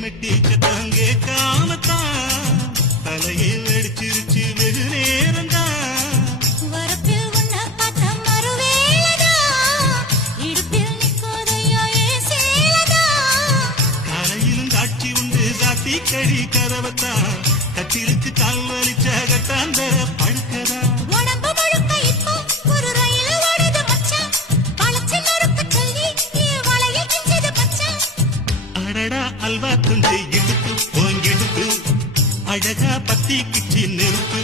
மெட்டி சத்தம் கேட்காமத்தான் தலையை வெடிச்சிருச்சு வெகு நேரம்தான். வரப்பில் உன்னை பார்த்த மறுவேளதா இடுப்பில் நிற்கோதையா ஏன் சேலதா. காலையிலும் காட்சி உண்டு சாத்தி கடி கதவத்தான் கட்டிலுக்கு கால் வலிச்ச கட்டாந்தர படுக்கதா. உடம்பு முழுக்க இப்போ ஒரு ரயில் ஓடுது மச்சான். வளைச்சு நொறுக்க சொல்லி என் வளையல் கிஞ்சது மச்சான். அடடா அல்வா துண்டு இடுப்பு ஓங்கிடுப்பு அழகா பத்தி கிச்சி நெருப்பு